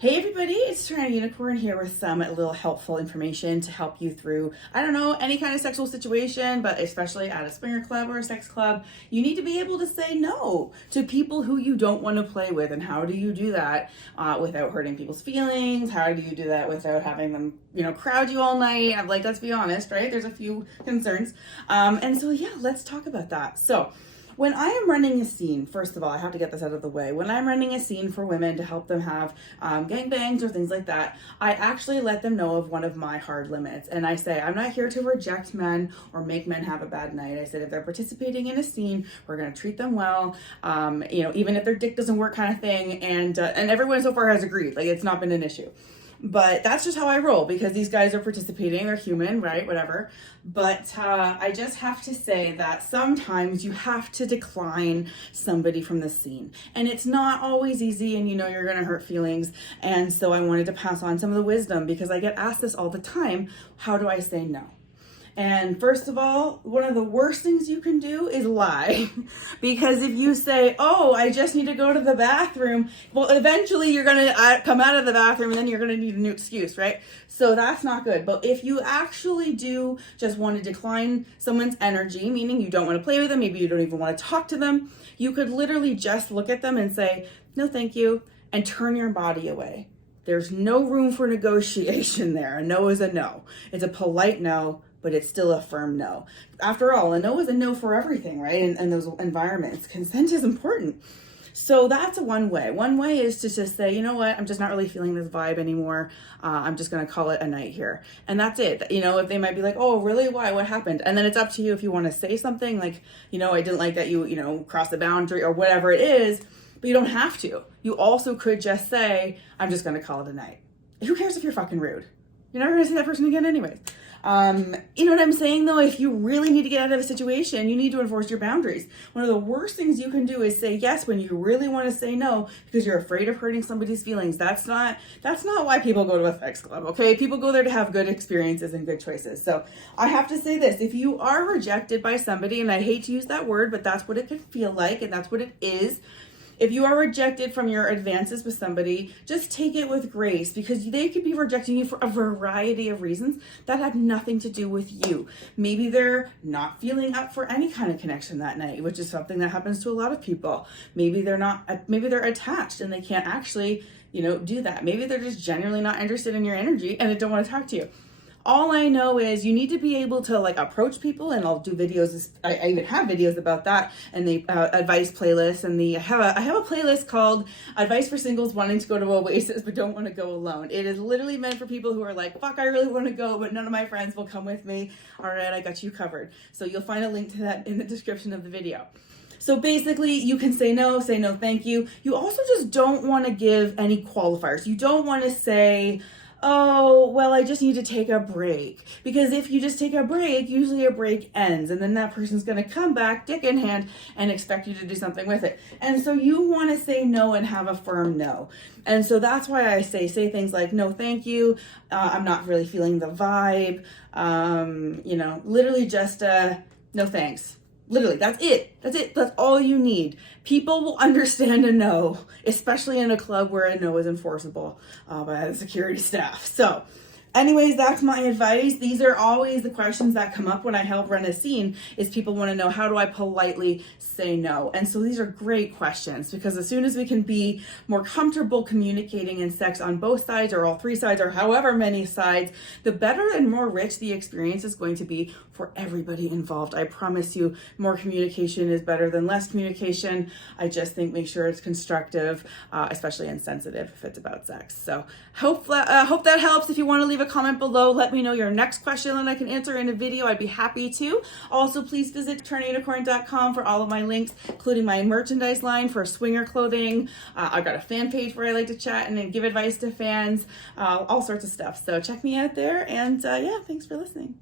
Hey everybody, it's TorontoUnicorn here with some little helpful information to help you through, I don't know, any kind of sexual situation, but especially at a swinger club or a sex club, you need to be able to say no to people who you don't want to play with. And how do you do that without hurting people's feelings? How do you do that without having them, crowd you all night? I'm like, let's be honest, right? There's a few concerns. And so, yeah, let's talk about that. So, when I am running a scene, first of all, I have to get this out of the way. When I'm running a scene for women to help them have gangbangs or things like that, I actually let them know of one of my hard limits. And I say, I'm not here to reject men or make men have a bad night. I said, if they're participating in a scene, we're going to treat them well, even if their dick doesn't work kind of thing. And everyone so far has agreed. Like, it's not been an issue. But that's just how I roll because these guys are participating, they're human, right? Whatever. But I just have to say that sometimes you have to decline somebody from the scene. And it's not always easy and you're going to hurt feelings. And so I wanted to pass on some of the wisdom because I get asked this all the time. How do I say no? And first of all, one of the worst things you can do is lie. Because if you say, oh, I just need to go to the bathroom, well, eventually you're going to come out of the bathroom and then you're going to need a new excuse, right? So that's not good. But if you actually do just want to decline someone's energy, meaning you don't want to play with them, maybe you don't even want to talk to them, you could literally just look at them and say, no, thank you, and turn your body away. There's no room for negotiation there. A no is a no. It's a polite no, but it's still a firm no. After all, a no is a no for everything, right? In those environments, consent is important. So that's one way. One way is to just say, you know what, I'm just not really feeling this vibe anymore. I'm just going to call it a night here. And that's it. If they might be like, oh, really? Why? What happened? And then it's up to you if you want to say something like, I didn't like that you crossed the boundary or whatever it is, but you don't have to. You also could just say, I'm just going to call it a night. Who cares if you're fucking rude? You're never going to see that person again anyways. You know what I'm saying though? If you really need to get out of a situation, you need to enforce your boundaries. One of the worst things you can do is say yes when you really want to say no because you're afraid of hurting somebody's feelings. That's not why people go to a sex club, okay? People go there to have good experiences and good choices. So I have to say this, if you are rejected by somebody, and I hate to use that word, but that's what it can feel like and that's what it is. If you are rejected from your advances with somebody, just take it with grace because they could be rejecting you for a variety of reasons that have nothing to do with you. Maybe they're not feeling up for any kind of connection that night, which is something that happens to a lot of people. Maybe they're attached and they can't actually, do that. Maybe they're just genuinely not interested in your energy and they don't want to talk to you. All I know is you need to be able to approach people, and I'll do videos. I even have videos about that, and the advice playlist, and I have a playlist called Advice for Singles Wanting to Go to Oasis but Don't Want to Go Alone. It is literally meant for people who are like, fuck, I really want to go, but none of my friends will come with me. All right, I got you covered. So you'll find a link to that in the description of the video. So basically, you can say no, thank you. You also just don't want to give any qualifiers. You don't want to say, oh, well, I just need to take a break. Because if you just take a break, usually a break ends. And then that person's going to come back, dick in hand, and expect you to do something with it. And so you want to say no and have a firm no. And so that's why I say things like, no, thank you. I'm not really feeling the vibe. Literally just, no thanks. Literally, that's it. That's all you need. People will understand a no, especially in a club where a no is enforceable by the security staff. So anyways, that's my advice. These are always the questions that come up when I help run a scene is people want to know, how do I politely say no? And so these are great questions because as soon as we can be more comfortable communicating in sex on both sides or all three sides or however many sides, the better and more rich the experience is going to be for everybody involved. I promise you, more communication is better than less communication. I just think make sure it's constructive, especially insensitive if it's about sex. So hope that helps. If you want to leave a comment below, let me know your next question that I can answer in a video. I'd be happy to. Also, please visit TorontoUnicorn.com for all of my links, including my merchandise line for swinger clothing. I've got a fan page where I like to chat and then give advice to fans, all sorts of stuff. So check me out there. And yeah, thanks for listening.